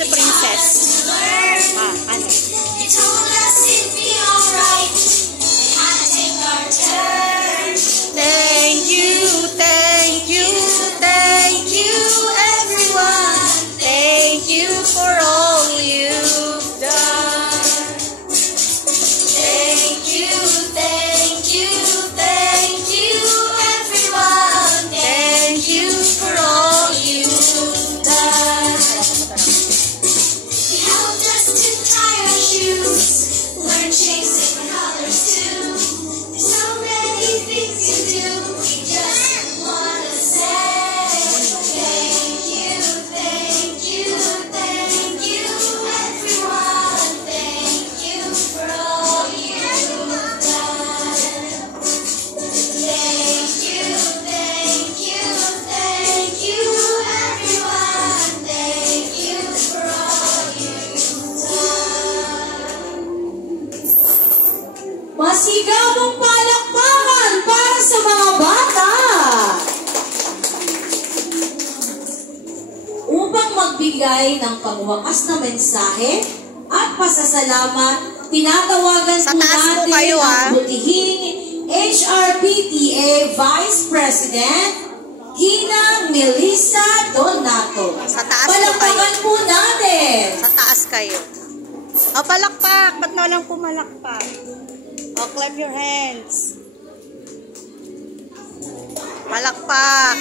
si Princess. Ano? You told us it'd be alright. Had to take our turn. Thank you, thank you, thank you, everyone. Thank you for all you've done. Thank you, thank you, thank you, everyone. Thank you for all You've done. You helped us to tie our shoes, learn shapes, different colors too. There's so many things you do. We just wanna say thank you, thank you, thank you, everyone. Thank you for all you've done. Thank you, thank you, thank you, everyone. Thank you for all you've done. Masigabong palakpakan para sa mga bata! Upang magbigay ng pangwakas na mensahe at pasasalamat, tinatawagan Sa po taas po natin kayo, ang butihing HRPTA Vice President Ginang Melissa Donato. Sa taas po Palakpakan po natin! Sa taas kayo. O, palakpak. Ba't na lang pumalakpak? O, clap your hands. Palakpak.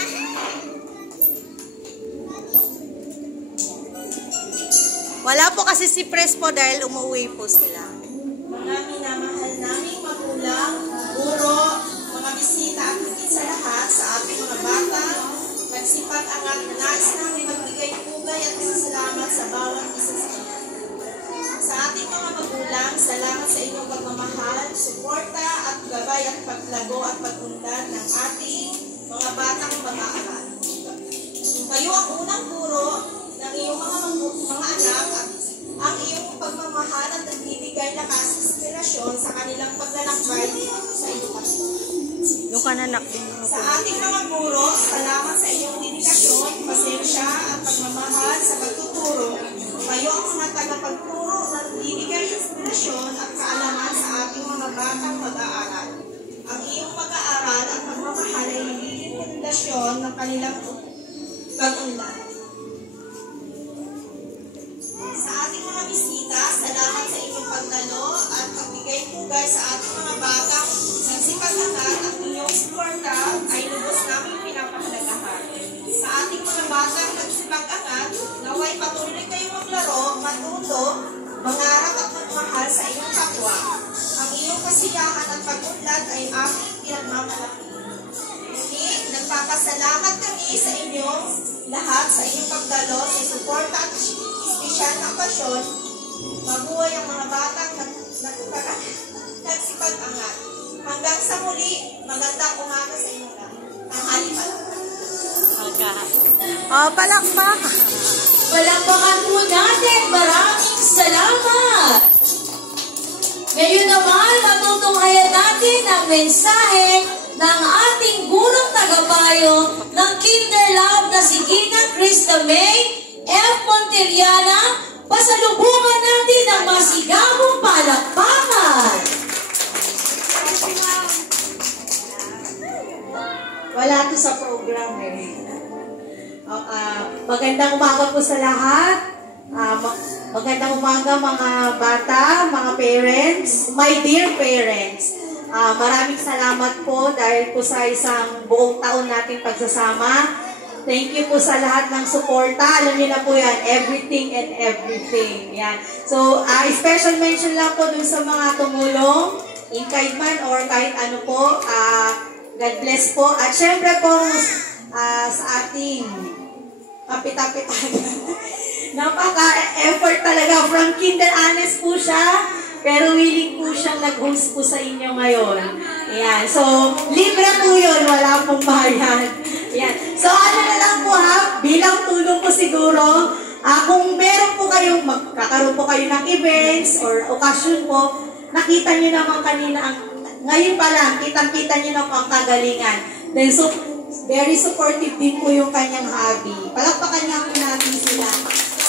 Wala po kasi si Prespo dahil umuwi po sila. Mga minamahal naming magulang, guro, mga bisita at higit sa lahat sa ating mga bata, nagsipag-angat na nais namin magbigay pugay at pasasalamat sa bawat isa sa inyo. Sa ating mga magulang, salamat sa inyong pagmamahal, suporta at gabay at paglago at pag-undan ng ating mga batang mag-aaral. Kayo ang unang guro ng iyong mga anak at ang iyong pagmamahal at nagbibigay lakas at inspirasyon sa kanilang paglalakbay sa edukasyon. Yung kananak din. Sa ating mga guro, salamat sa iyong dedikasyon, pasensya at pagmamahal sa pagtuturo. Kayo ang mga tagapagturo na nagbibigay inspirasyon at kaalaman sa ating mga batang mag-aaral. Ang iyong pag-aaral at pagmamahal ay nagiging pundasyon ng kanilang pag-unlad. Sa ating mga bisita, salamat sa inyong pagdalo at pagbigay pugay sa ating mga batang nagsipag-angat at inyong suporta ay lubos namin pinapahalagahan. Sa ating mga batang nagsipag-angat, naway patuloy kayong maglaro, matuto, mangarap at magmahal sa inyong kapwa. Ang iyong kasiyahan at pag-unlad ay aming pinagmamalaki. Muli, nagpapasalamat kami sa inyong lahat sa inyong pagdalo, sa suporta at espesyal na pasyon. Mabuhay ang mga batang nagsipag-angat. Hanggang sa muli, magandang umaga sa inyong lahat. Tanghali pa lang. O, palakpak. Palakpakan po natin! Maraming salamat! Ngayon naman, matutunghayan natin ang mensahe ng ating gurong tagapayo ng Kinderlab na si Ginang Krista May F. Monteliana. Pasalubungan natin ang masigabong palakpakan! Wala to sa program eh. Magandang umaga po sa lahat. Magandang umaga mga bata, mga parents, my dear parents. Maraming salamat po dahil po sa isang buong taon nating pagsasama. Thank you po sa lahat ng suporta. Alam niyo na po yan, everything and everything. Yan. So, special mention lang po dun sa mga tumulong, in kind man or kahit ano po. God bless po. At syempre po, sa ating kapita-pitan. Napaka-effort talaga. From Kinder Honest po siya, pero willing po siyang nag-host po sa inyo ngayon. Ayan. So, libre po yun. Wala pong bayad. Ayan. So, ano na lang po ha, bilang tulong po siguro, kung meron po kayong, magkakaroon po kayo ng events or okasyon po, nakita nyo naman kanina, ngayon pa lang, kitang-kita nyo naman ang kagalingan. Then, so, very supportive din po yung kanyang hobby. Palakpakan nga po natin sila.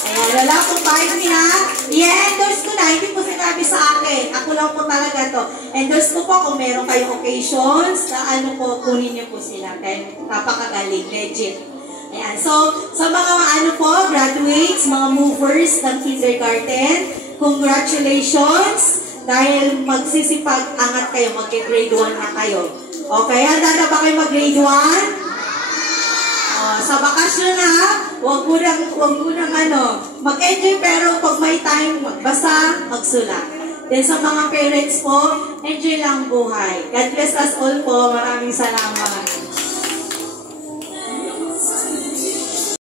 Ayan, wala po 5 na. I-endorse ko na, hindi po sinabi sa akin. Ako lang po talaga to. Endorse ko po kung meron kayong occasions, na ano po, kunin niyo po sila. Kaya papakagaling, legit. Ayan, so, sa mga ano po, graduates, mga movers ng kindergarten, congratulations! Dahil magsisipag-angat kayo, mag-grade 1 na kayo. Okay, handa na ba kayo mag-grade 1? Sa bakasyon na, huwag mo nang mag-enjoy pero pag may time, magbasa, magsulat. Then sa mga parents po, enjoy lang buhay. God bless us all po. Maraming salamat.